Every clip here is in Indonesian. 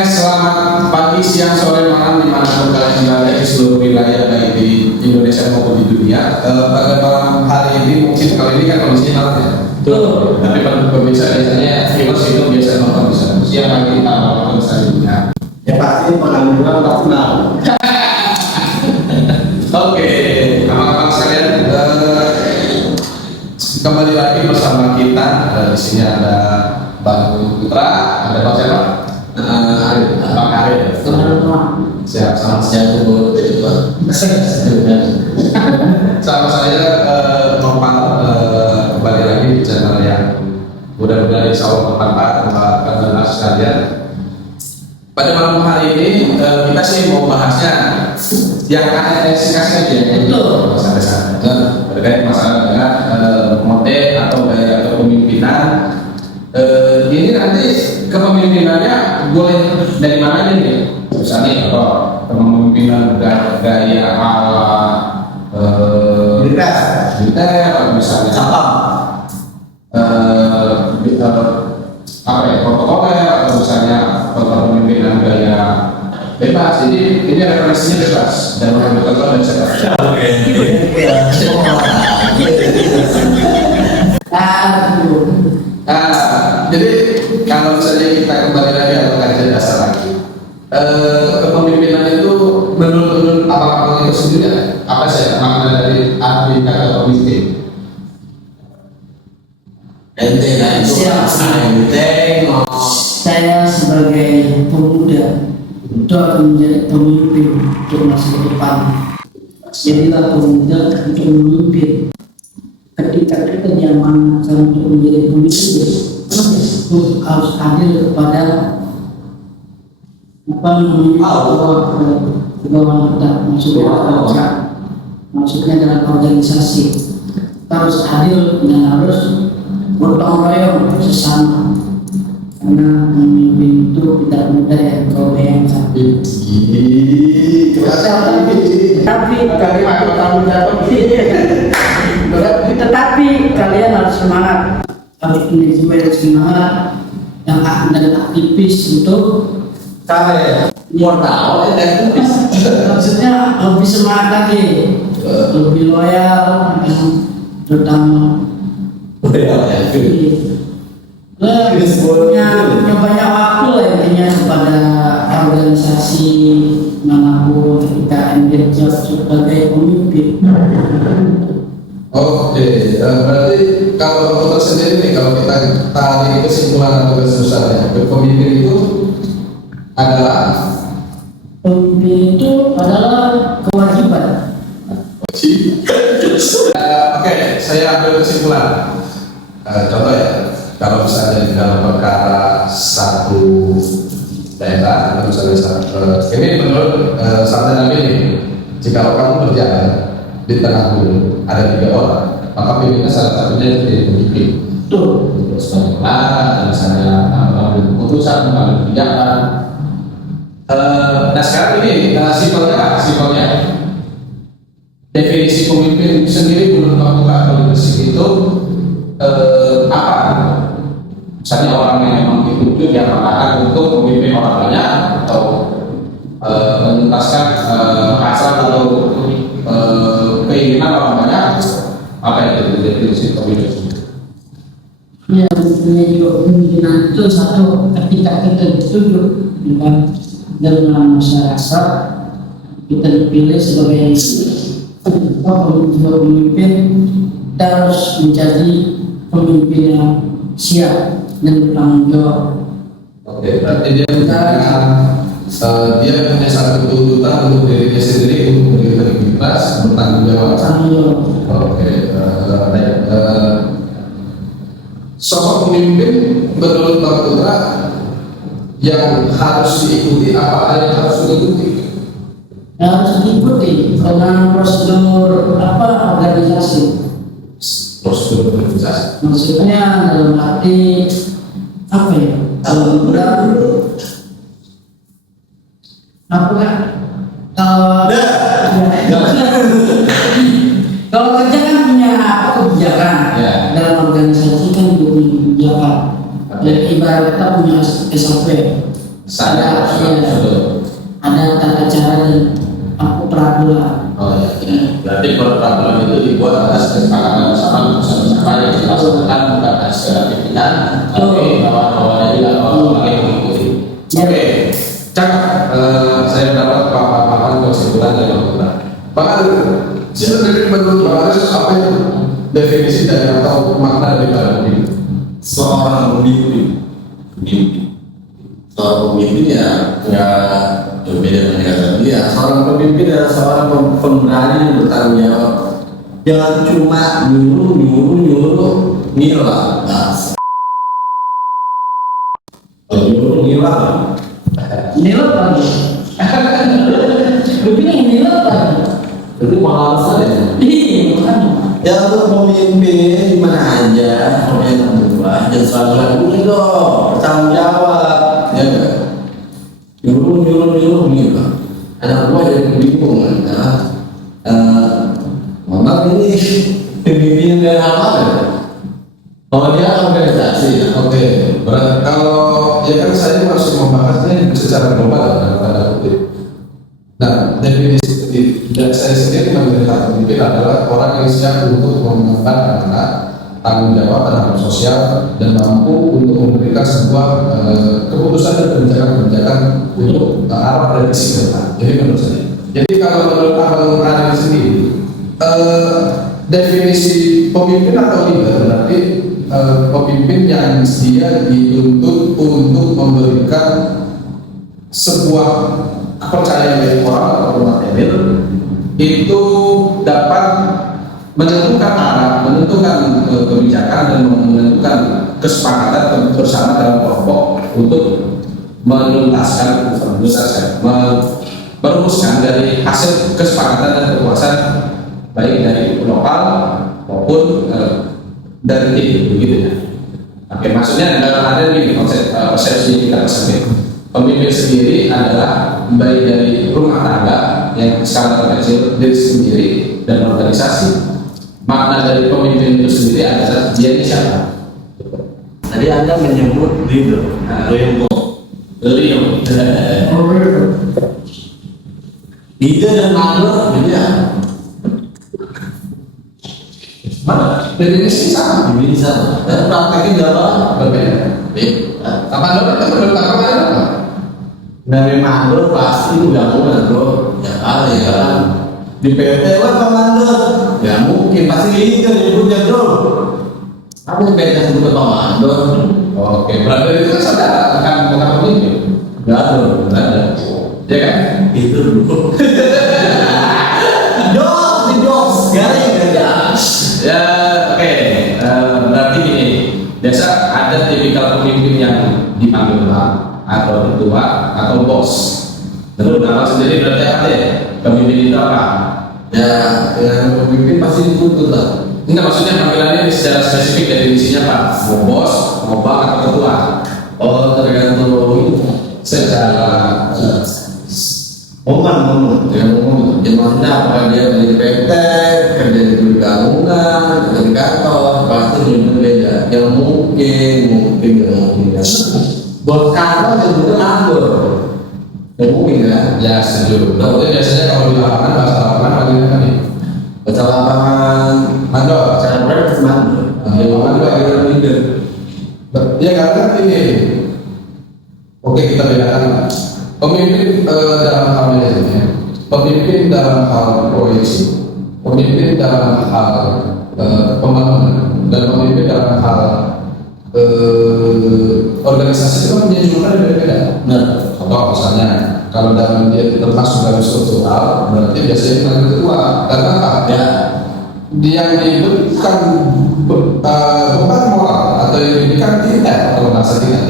Selamat pagi, siang, sore, malam dimanapun kalian berada di seluruh wilayah baik di Indonesia maupun di dunia. Pada malam hari ini mungkin kali ini kan kondisinya malam ya. Betul. Tapi pada pemirsa biasanya virus itu biasa nonton bisa siang pagi malam nonton selanjutnya. Ya pasti pengangguran tak kenal. Oke, kawan-kawan sekalian, kembali lagi bersama kita. Di sini ada Bang Putra, ada Bang siapa? Bang Arif. Siap, sama saya tuh sama saya Nopal kembali lagi di channel yang mudah-mudahan insya Allah bermanfaat untuk sekalian. Pada malam hari ini kita sih mau bahasnya yang kasih aja betul sampai sana terkait masalah dengan mode atau gaya kepemimpinan. Ini nanti kepemimpinannya boleh dari mana nih? Misalnya kalau kepemimpinan gaya ala militer, misalnya apa ya, protokoler, atau misalnya kepemimpinan gaya bebas. Jadi ini referensinya bebas dan betul-betul dan cerdas. Jadi kalau misalnya kita kembali lagi atau kajian dasar lagi, kepemimpinan itu menurut apa itu sendiri apa sih makna dari arti kata pemimpin? Saya sebagai pemuda itu akan menjadi pemimpin untuk masa depan. Jadilah pemuda untuk memimpin. Ketika kita zaman untuk menjadi pemimpin, harus adil kepada kegawaan kita, maksudnya dalam organisasi harus adil dan harus gotong royong sesama, karena memimpin itu tidak mudah yang kau bayangkan. Tetapi kalian harus semangat, harus punya semangat yang dan aktivis untuk Kalian modal dan maksudnya lebih semangat lagi, lebih loyal, terutama punya banyak waktu lah intinya kepada organisasi manapun kita engage sebagai pemimpin. Oke, berarti kalau untuk sendiri nih, kalau kita tarik kesimpulan atau kesusahannya, pemimpin itu adalah kewajiban. Oke, saya ambil kesimpulan. Contoh ya, kalau misalnya di dalam perkara satu daerah, atau misalnya ini menurut Sabda Nabi ini, jika kamu berjalan di tengah gunung ada 3 orang, maka pilihannya salah satunya jadi pemimpin. Tuh, sebagai pelarang, misalnya mengambil keputusan, mengambil kebijakan. Nah sekarang ini simpelnya definisi pemimpin sendiri menurut Pak Leadership itu apa? Misalnya orang yang memang ditunjuk yang akan untuk memimpin orang banyak atau menuntaskan hasrat atau keinginan orang banyak, apa yang definisi pemimpin? Ya, kemungkinan itu satu, ketika kita ditunjuk dalam masyarakat, kita dipilih sebagai pemimpin, kita harus menjadi pemimpin yang siap dan bertanggung jawab. Oke, berarti dia punya satu tuntutan untuk dirinya sendiri untuk berikhtiar bertanggung jawab. Tanggung jawab. Oke, baik. pemimpin menurut Bang Putra yang harus diikuti, apa yang harus diikuti? Harus diikuti dengan prosedur organisasi. Prosedur organisasi. Maksudnya dalam arti apa ya? Kalau berat kalau kerja kan punya kebijakan, Ya. dalam organisasi kan juga punya kebijakan. Dan ibarat kita punya SOP, Saya ada tata cara dan peraturan. Oh ya, berarti peraturan itu dibuat atas kesepakatan bersama yang dilaksanakan bukan atas pimpinan, tapi bawah-bawahnya juga orang yang mengikuti. Oke, cak, saya mendapat paparan kesimpulan dari Bang Putra. Bahkan sebenarnya menurut Bang Aris apa yang definisi dari atau makna dari pemimpin? Seorang pemimpin. Seorang pemimpin ya nggak berbeda dengan dia. Seorang pemimpin adalah seorang pemberani yang bertanggung jawab. Jangan cuma nyuruh ngilah. Nyuruh ngilah. Nilai lagi. Begini nilai lagi. Itu malas saja. Iya, makanya. Ya untuk pemimpin di mana aja, pemimpin berdua, jangan selalu lakukan dong, bertanggung jawab, ya enggak? Nyuruh gitu. Anak gua jadi bingung kan, mama ini pemimpin dari apa ya? Kalau dia organisasi, ya. Oke, berarti kalau ya kan saya masih membahasnya secara global dalam tanda kutip. Nah, definisi dan saya sendiri mengenai pemimpin adalah orang yang siap untuk mengemban amanah, tanggung jawab terhadap sosial dan mampu untuk memberikan sebuah keputusan dan kebijakan-kebijakan untuk arah prediksi ke depan. Jadi menurut saya. Jadi kalau menurut Abang Adil sendiri, definisi pemimpin atau leader berarti pemimpin yang dia dituntut untuk memberikan sebuah kepercayaan dari orang atau material itu dapat menentukan arah, menentukan kebijakan dan menentukan kesepakatan bersama dalam kelompok untuk menuntaskan, merumuskan dari hasil kesepakatan dan kekuasaan baik dari lokal maupun dari tim, begitu ya. Oke, maksudnya dalam ada ini konsep persepsi kita sendiri. Pemimpin sendiri adalah baik dari rumah tangga yang skala terkecil diri sendiri dan organisasi. Makna dari pemimpin itu sendiri adalah dia ini siapa? Tadi Anda menyebut leader, leader dan mandor beda. Mana? Definisi sama. Ini sama. Dan prakteknya berapa? Berbeda. Beda. Kapan dulu itu menurut Abang apa? Dari mandor pasti undang-undang bro. Ya kali ya kan. Di PT apa mandor? Ya mungkin pasti leader nyebutnya bro. Apa sih PT sebut apa mandor? Oke, berarti itu kan saudara, bukan pemimpin. Gak ada. Ya kan? Itu dulu. Jokes, garing. Ya, oke. Berarti gini, biasa ada tipikal pemimpin yang dipanggil Pak atau ketua atau bos. Menurut Abang sendiri berarti apa ya? Pemimpin itu apa? Ya, yang pemimpin pasti dituntut lah. Enggak, maksudnya panggilannya secara spesifik definisinya Pak, mau bos, mau bang atau ketua? Oh, tergantung itu. Secara Ngomong, ya maksudnya apakah dia dari PT, kerja di gabungan, kerja di kantor, pasti berbeda beda. Yang mungkin. Buat kantor sebetulnya nganggur. Yang mungkin kan? ya setuju. Nah, biasanya kalau di lapangan bahasa lapangan panggilnya apa nih? Baca lapangan, Mandor. cara mereka mandor. Di lapangan juga kita leader. Ya karena ini. Oke, kita bedakan. Pemimpin dalam hal manajemen, pemimpin dalam hal proyeksi, pemimpin dalam hal pembangunan, dan pemimpin dalam hal organisasi itu kan punya jumlah yang berbeda. Nah, Contoh misalnya, kalau dalam dia termasuk dalam struktural, berarti biasanya dipanggil ketua. Karena apa? ya, Yang dibentukkan beban moral atau yang diberikan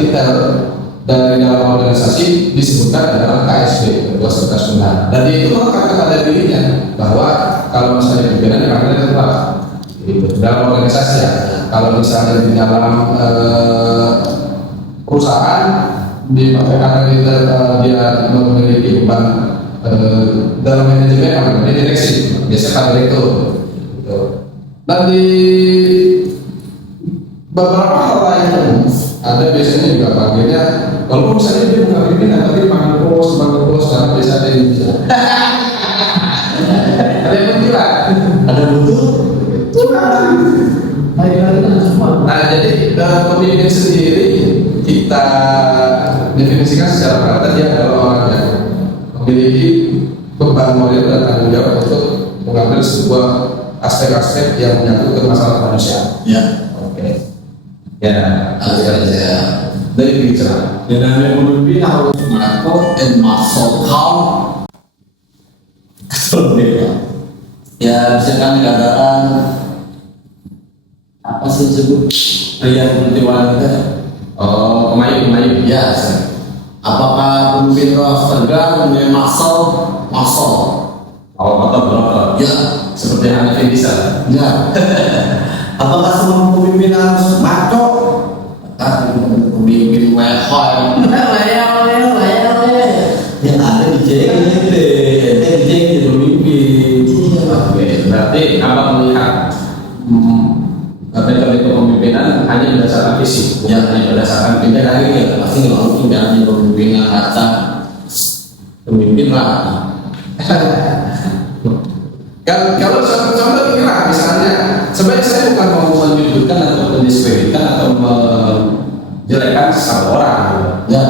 detail dari dalam organisasi disebutkan adalah KSB, Ketua Sekretaris Bendahara. Dan itu melekat pada dirinya bahwa kalau misalnya pimpinannya karena tetap di dalam organisasi ya. Kalau misalnya di dalam perusahaan di karena dia memiliki beban dalam manajemen namanya direksi, biasanya kan direktur. Gitu. Dan di beberapa hal lain ada biasanya juga panggilnya, walaupun misalnya dia bukan pimpinan tapi panggil bos karena biasanya dia bisa. Ada yang menggila, Ada butuh? Nah jadi pemimpin sendiri kita definisikan secara rata dia adalah orang yang memiliki beban moral dan tanggung jawab untuk mengambil sebuah aspek-aspek yang menyangkut ke masalah manusia. Ya. Oke. Ya, Agar saya dari bicara. dan namanya pemimpin harus mengatur and muscle calm. Ya misalkan dikatakan apa sih disebut pria seperti wanita? Oh, pemain. Ya. Apakah pemimpin harus tegar punya muscle? Oh, betul. Ya. Seperti yang Vin Diesel. Ya. Apakah semua pemimpin harus maco? Pemimpin lehoy. Yang ada di JNT, jadi pemimpin. Oke, berarti apa melihat metode kepemimpinan hanya berdasarkan fisik, Ya, hanya berdasarkan pemimpin lagi ya pasti nggak mungkin kan hanya pemimpinan kata pemimpin lah. Kalau contoh kira misalnya, sebenarnya saya bukan mau menyudutkan atau mendiskreditkan atau menjelekkan satu orang. Ya,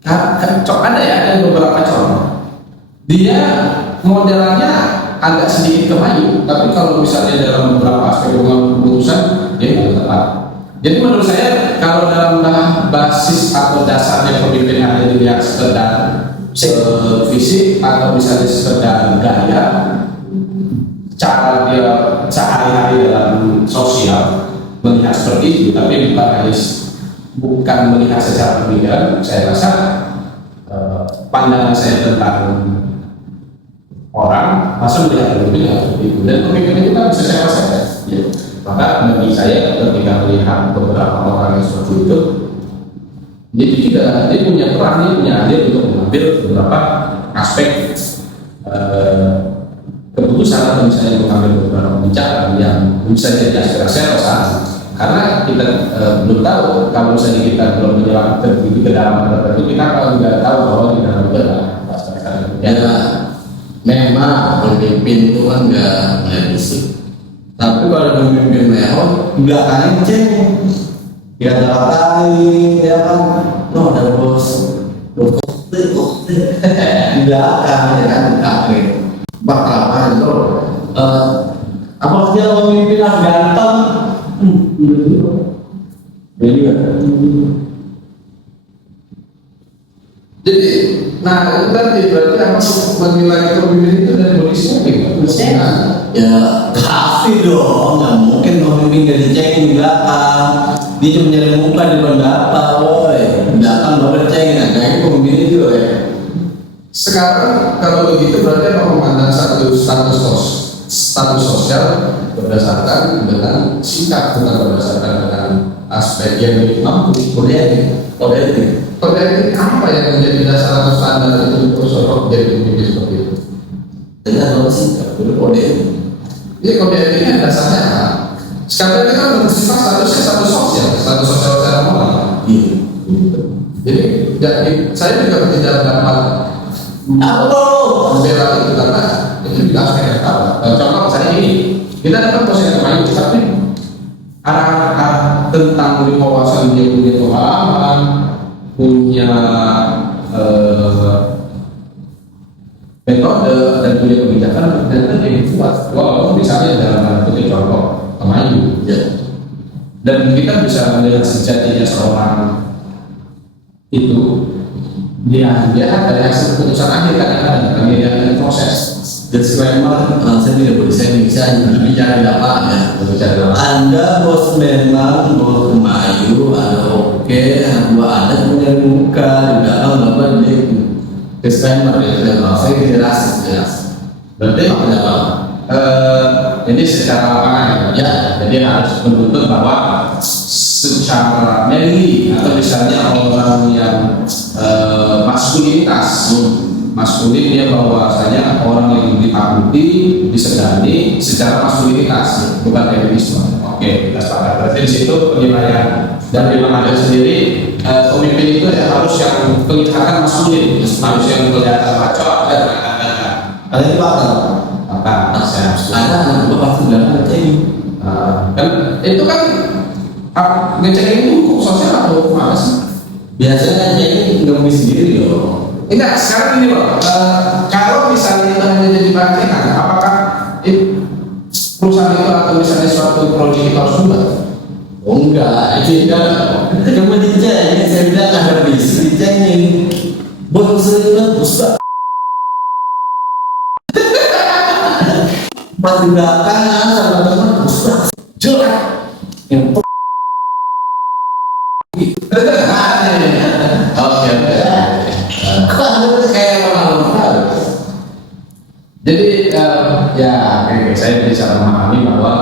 Ada beberapa contoh. Dia modelannya agak sedikit kemayu, tapi kalau misalnya dalam beberapa aspek keputusan dia tidak tepat. Jadi menurut saya kalau dalam basis atau dasarnya pemimpin hanya dilihat sekedar fisik atau misalnya sekedar gaya, cara dia sehari-hari dalam sosial melihat seperti itu, tapi bukan melihat secara pemikiran. Saya rasa pandangan saya tentang orang masa melihat pemimpin seperti itu, dan pemimpin itu kan bisa saya rasakan. Ya. Maka bagi saya ketika melihat beberapa orang yang seperti itu, dia punya peran, dia punya andil untuk mengambil beberapa aspek keputusan atau misalnya mengambil beberapa kebijakan yang bisa jadi aspirasi rasa. Karena kita belum tahu, kalau misalnya kita belum menjelang ke dalam tertentu, kita kalau nggak tahu bahwa di dalam itu ya memang pemimpin itu kan nggak fisik. Tapi kalau pemimpin lehoy belakangnya ceng, dia ngatain, ya kan, no ada bos, di belakang ya kan, akhir bakal itu. Apa dia pemimpin yang ganteng? Jadi nah itu tadi berarti apa menilai pemimpin itu dari kondisinya gimana? ya pasti dong, nggak mungkin pemimpin gak dicengin di belakang. Dia cuma nyari muka di depan bapak, woi belakang bapak cengin, nah kayak pemimpin itu ya. Sekarang kalau begitu berarti apa memandang status sosial berdasarkan dengan sikap, bukan berdasarkan dengan aspek yang mampu. Kode etik apa yang menjadi dasar atau standar itu untuk seorang jadi pemimpin seperti itu? Dengan apa sikap, itu kode etik. Jadi kode etiknya dasarnya apa? Sekarang kita kan bersifat status sosial secara moral. Iya. Jadi saya juga tidak dapat membela itu karena itu juga aspek yang tahu. Contoh misalnya ini, kita dapat posisi yang tapi arah tentang wawasan dia punya pengalaman, punya metode dan punya kebijakan dan yang kuat. Walaupun misalnya dalam bentuk contoh kemayu, ya. Dan kita bisa melihat sejatinya seorang itu dia ada hasil keputusan akhir kadang-kadang yang proses. Disclaimer, saya tidak boleh saya bicara dapat ya. Berbicara dalam Anda bos memang bos kemayu atau oke oke, gua ada punya muka di belakang apa ini disclaimer ya, saya jelas. Berarti apa? Jadi secara lapangan ya, jadi harus menuntut bahwa secara medley atau misalnya orang yang maskulinitas, maskulin dia bahwasanya orang yang ditakuti, disegani secara maskulinitas, bukan feminisme. Oke, kita sepakat. Berarti di situ penilaian dan memang ada sendiri pemimpin itu ya harus yang kelihatan maskulin, harus yang kelihatan maco dan agak-agak. Ada di belakang. Ada anak gua pasti bilang ini. Kan itu kan ngecek itu hukum sosial atau hukum apa sih? Biasanya ini nggak mungkin sendiri loh. Enggak, sekarang ini loh, kalau misalnya itu hanya jadi perancangan, apakah perusahaan itu atau misalnya suatu proyek itu harus buat? Oh enggak, itu cuma dijahit. Saya bilang ada bisa dijahit. Buat sering besar. Pas di belakang sama teman besar. Jelek. Yang Oke. kayak orang-orang. Jadi ya, oke, saya bisa memahami bahwa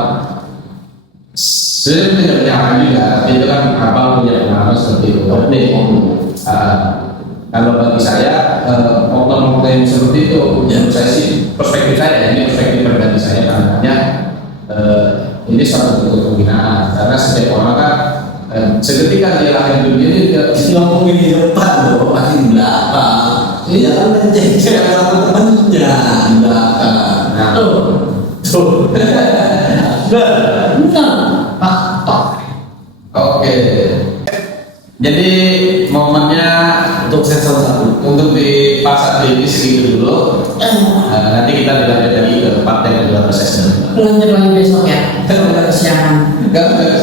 saya tidak menyalahkan juga, itu kan abang punya pengalaman seperti itu. Tapi kalau bagi saya oknum yang seperti itu, menurut saya sih perspektif saya, ini perspektif pribadi saya namanya ini suatu bentuk pembinaan karena setiap orang kan seketika dia lahir di dunia ini ngomongin di depan loh, masih di belakang. Iya kan mencecek sama temennya di belakang. Nah, tuh. oke. Jadi momennya Untuk sensor satu. untuk di pasar ini segitu dulu. Nanti kita lihat lagi ke part yang kedua proses. Lanjut lagi besok ya. Kalau ada kesiangan. Enggak